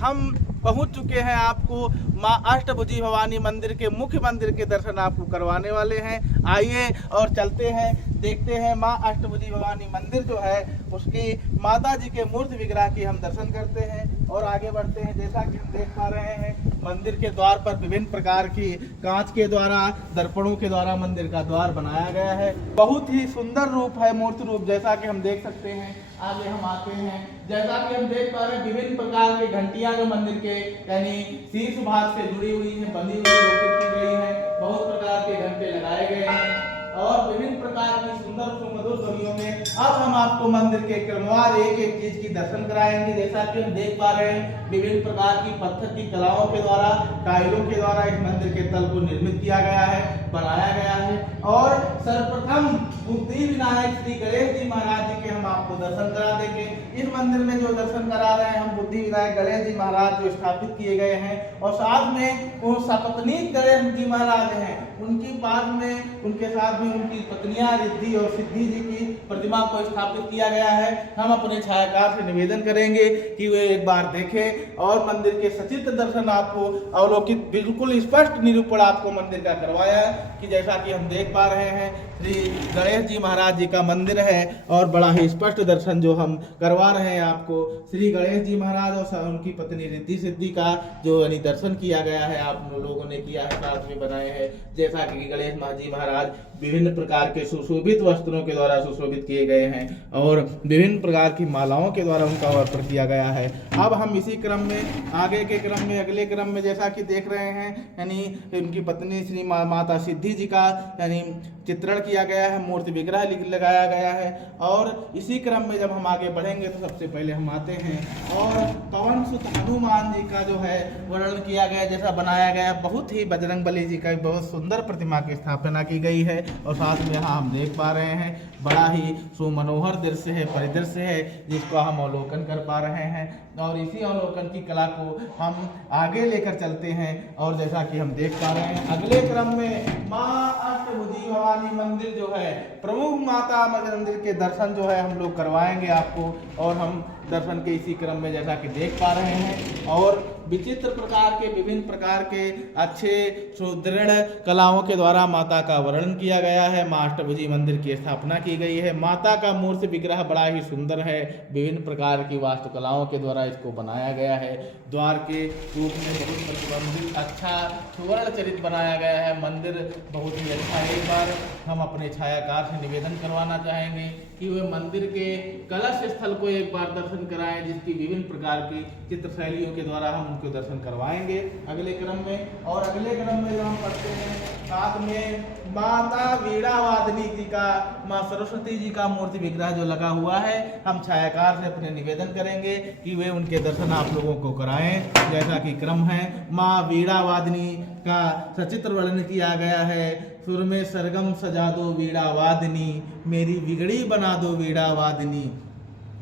हम पहुंच चुके हैं आपको माँ अष्टभुजी भवानी मंदिर के मुख्य मंदिर के दर्शन आपको करवाने वाले हैं। आइए और चलते हैं, देखते हैं माँ अष्टभुजी भवानी मंदिर जो है उसकी माता जी के मूर्ति विग्रह की हम दर्शन करते हैं और आगे बढ़ते हैं। जैसा कि हम देख पा रहे हैं मंदिर के द्वार पर विभिन्न प्रकार की कांच के द्वारा, दर्पणों के द्वारा मंदिर का द्वार बनाया गया है। बहुत ही सुंदर रूप है, मूर्ति रूप, जैसा कि हम देख सकते हैं। आगे हम आते हैं, जैसा कि हम देख पा रहे हैं विभिन्न प्रकार की घंटियां जो मंदिर के यानी शीर्ष भाग से जुड़ी हुई है, बंधी हुई रोपित की गई है। बहुत प्रकार के घंटे लगाए गए हैं और विभिन्न प्रकार की सुंदर सुमधुर ध्वनियों में अब हम आपको मंदिर के क्रमवार एक एक चीज की दर्शन कराएंगे। जैसा कि हम देख पा रहे हैं विभिन्न प्रकार की पत्थर की कलाओं के द्वारा, टाइलों के द्वारा इस मंदिर के तल को निर्मित किया गया है, बनाया गया है। और सर्वप्रथम बुद्धि विनायक श्री गणेश जी महाराज जी के हम आपको दर्शन करा देंगे। इस मंदिर में जो दर्शन करा रहे हैं हम बुद्धि विनायक गणेश जी महाराज जो स्थापित किए गए हैं और साथ में वो सपत्नीक गणेश जी महाराज हैं, उनकी पास में उनके साथ में उनकी पत्नियां रिद्धि और सिद्धि जी की प्रतिमा को स्थापित किया गया है। हम अपने छायाकार से निवेदन करेंगे कि वे एक बार देखें और मंदिर के सचित्र दर्शन आपको अवलोकित, बिल्कुल स्पष्ट निरूपण आपको मंदिर का करवाया है कि जैसा कि हम देख पा रहे हैं श्री गणेश जी महाराज जी का मंदिर है और बड़ा ही स्पष्ट दर्शन जो हम करवा रहे हैं आपको श्री गणेश जी महाराज और उनकी पत्नी रिद्धि सिद्धि का जो यानी दर्शन किया गया है, आप लोगों ने किया है, साथ में बनाए हैं। जैसा कि गणेश जी महाराज विभिन्न प्रकार के सुशोभित वस्त्रों के द्वारा सुशोभित किए गए हैं और विभिन्न प्रकार की मालाओं के द्वारा उनका अर्पण किया गया है। अब हम इसी क्रम में आगे के क्रम में अगले क्रम में जैसा कि देख रहे हैं यानी उनकी पत्नी श्री माता सिद्धि जी का यानी चित्रण किया गया है, मूर्ति विग्रह लगाया गया है। और इसी क्रम में जब हम आगे बढ़ेंगे तो सबसे पहले हम आते हैं और पवन सुत हनुमान जी का जो है वर्णन किया गया, जैसा बनाया गया, बहुत ही बजरंगबली जी का बहुत सुंदर प्रतिमा की स्थापना की गई है और साथ में यहाँ हम देख पा रहे हैं बड़ा ही सुमनोहर दृश्य है, परिदृश्य है जिसको हम अवलोकन कर पा रहे हैं और इसी अवलोकन की कला को हम आगे लेकर चलते हैं। और जैसा कि हम देख पा रहे हैं अगले क्रम में माँ अष्टभुजी भवानी मंदिर जो है प्रमुख माता मंदिर के दर्शन जो है हम लोग करवाएंगे आपको और हम दर्शन के इसी क्रम में जैसा कि देख पा रहे हैं और विचित्र प्रकार के विभिन्न प्रकार के अच्छे सुदृढ़ कलाओं के द्वारा माता का वर्णन किया गया है। माँ अष्टभुजी मंदिर की स्थापना की गई है। माता का मूर्ति विग्रह बड़ा ही सुंदर है, विभिन्न प्रकार की वास्तुकलाओं के द्वारा इसको बनाया गया है। द्वार के रूप में बहुत प्रतिबंधित अच्छा सुवर्ण चरित बनाया गया है। मंदिर बहुत ही अच्छा है। एक बार हम अपने छायाकार से निवेदन करवाना चाहेंगे कि वे मंदिर के कलश स्थल को एक बार दर्शन कराएं, जिसकी विभिन्न प्रकार की चित्र शैलियों के द्वारा हम उनको दर्शन करवाएंगे अगले क्रम में। और अगले क्रम में जो हम पढ़ते हैं साथ में माता वीणा वादनी जी का, माँ सरस्वती जी का मूर्ति विग्रह जो लगा हुआ है, हम छायाकार से अपने निवेदन करेंगे कि वे उनके दर्शन आप लोगों को कराएं। जैसा कि क्रम है माँ वीणा वादनी का सचित्र वर्णन किया गया है। सुर में सरगम सजा दो वीणा वादनी, मेरी बिगड़ी बना दो वीणा वादनी।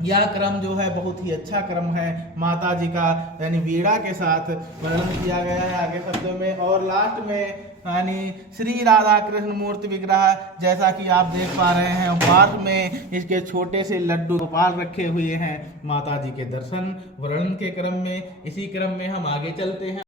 यह क्रम जो है बहुत ही अच्छा क्रम है, माता जी का यानी वीणा के साथ वर्णन किया गया है आगे शब्दों में। और लास्ट में यानी श्री राधा कृष्ण मूर्ति विग्रह, जैसा कि आप देख पा रहे हैं पार्श्व में इसके छोटे से लड्डू गोपाल रखे हुए हैं। माता जी के दर्शन वर्णन के क्रम में इसी क्रम में हम आगे चलते हैं।